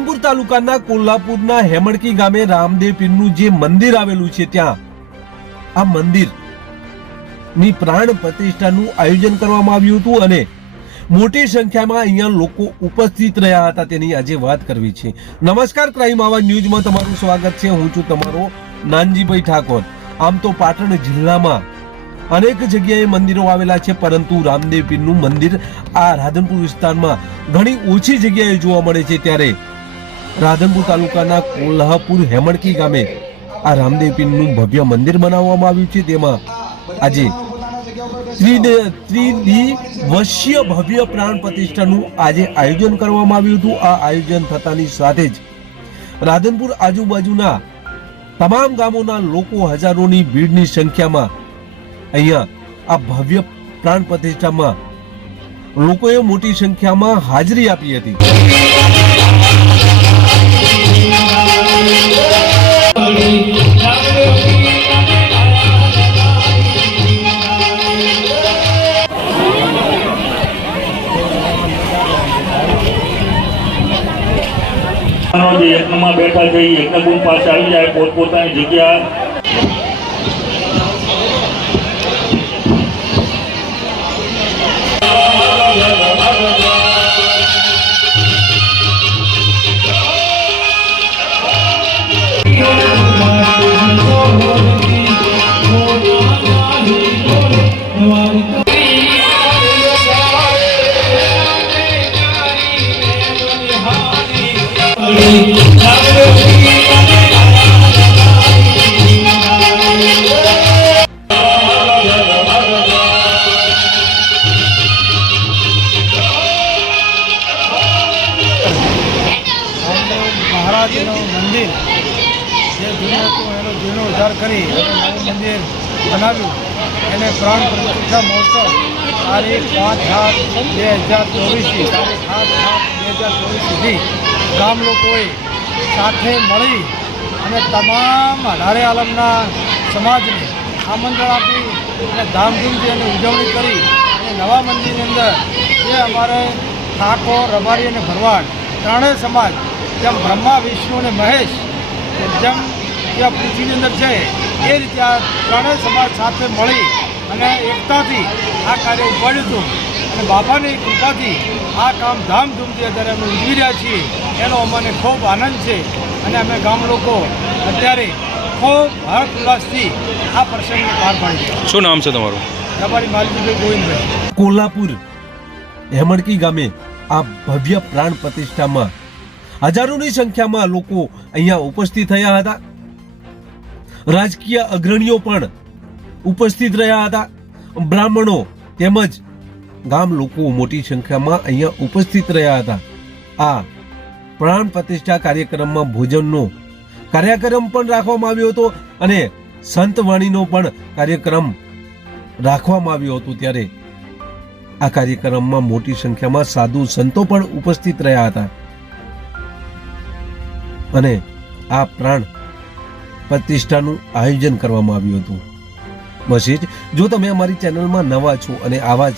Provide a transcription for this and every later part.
રાધનપુર તાલુકાના કોલ્હાપુરના હેમડકી ગામે રામદેવ પીરનું જે મંદિર આવેલું છે, ત્યાં આ મંદિર ની પ્રાણ પ્રતિષ્ઠાનું આયોજન કરવામાં આવ્યું હતું અને મોટી સંખ્યામાં અહીંયા લોકો ઉપસ્થિત રહ્યા હતા, તેની આજે વાત કરવી છે। નમસ્કાર, ક્રાઇમ આવાજ ન્યૂઝમાં તમારું સ્વાગત છે। હું છું તમારો નાનજીભાઈ ઠાકોર। આમ તો પાટણ જિલ્લામાં અનેક જગ્યાએ મંદિરો આવેલા છે, પરંતુ રામદેવ પીરનું મંદિર આ રાધનપુર વિસ્તારમાં ઘણી ઓછી જગ્યાએ જોવા મળે છે। ત્યારે રાધનપુર તાલુકાના કોલ્હાપુર હેમડકી ગામે આ રામદેવ પીરનું ભવ્ય મંદિર બનાવવામાં આવ્યું છે। તેમાં આજે ત્રિદિવસીય ભવ્ય પ્રાણ પ્રતિષ્ઠાનું આજે આયોજન કરવામાં આવ્યું હતું। આ આયોજન થતાની સાથે જ રાધનપુર આજુબાજુના તમામ ગામોના લોકો હજારોની ભીડની સંખ્યામાં અહીંયા આ ભવ્ય પ્રાણ પ્રતિષ્ઠામાં લોકોએ મોટી સંખ્યામાં હાજરી આપી હતી। યજ્ઞમાં બેઠા છે, યજ્ઞકુંડ પાસે આવી જાય, પોતપોતાની જગ્યા મહારાજનું મંદિર જે જૂનું હતું એનો જીર્ણોદ્ધાર કરી અને નવું મંદિર બનાવ્યું, એને પ્રાણ પ્રતિષ્ઠા મહોત્સવ તારીખ 5/7/2024 તારીખ 7/7/2024 સુધી ગામ લોકોએ સાથે મળી અને તમામ 18 આલમના સમાજને આમંત્રણ આપી અને ધામધૂમથી એની ઉજવણી કરી અને નવા મંદિરની અંદર જે અમારે ઠાકોર, રબારી અને ભરવાડ ત્રણેય સમાજ જેમ બ્રહ્મા, વિષ્ણુ અને મહેશ જેમ ત્યાં પૃથ્વીની અંદર છે, એ રીતે આ ત્રણેય સમાજ સાથે મળી અને એકતાથી આ કાર્ય ઉપાડ્યું હતું અને બાપાની કૃપાથી આ કામ ધામધૂમથી અત્યારે અમે ઉજવી રહ્યા છીએ। એનો અમને ખૂબ આનંદ છે અને અમે ગામ લોકો અત્યારે ખૂબ હર્ષ ઉલ્લાસથી આ પ્રસંગને પાર પાડી। શું નામ છે તમારું? રબારી માલજીભાઈ ગોવિંદભાઈ। કોલ્હાપુર હેમડકી ગામે આ ભવ્ય પ્રાણ પ્રતિષ્ઠામાં હજારોની સંખ્યામાં લોકો અહીંયા ઉપસ્થિત થયા હતા। રાજકીય અગ્રણીઓ પણ ઉપસ્થિત રહ્યા હતા, બ્રાહ્મણો તેમજ ગામ લોકો મોટી સંખ્યામાં અહીંયા ઉપસ્થિત રહ્યા હતા। આ પ્રાણ પ્રતિષ્ઠા કાર્યક્રમમાં ભોજનનો કાર્યક્રમ પણ રાખવામાં આવ્યો હતો અને સંતવાણીનો પણ કાર્યક્રમ રાખવામાં આવ્યો હતો। ત્યારે આ કાર્યક્રમમાં મોટી સંખ્યામાં સાધુ સંતો પણ ઉપસ્થિત રહ્યા હતા અને આ પ્રાણ પ્રતિષ્ઠાનું આયોજન કરવામાં આવ્યું હતું। બસ એ જ। જો તમે અમારી ચેનલમાં નવા છો અને આવા જ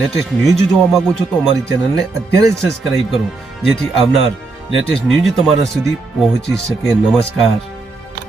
લેટેસ્ટ ન્યૂઝ જોવા માંગો છો તો અમારી ચેનલને અત્યારે જ સબસ્ક્રાઇબ કરો, જેથી આવનાર લેટેસ્ટ ન્યૂઝ તમારા સુધી પહોંચી શકે। નમસ્કાર।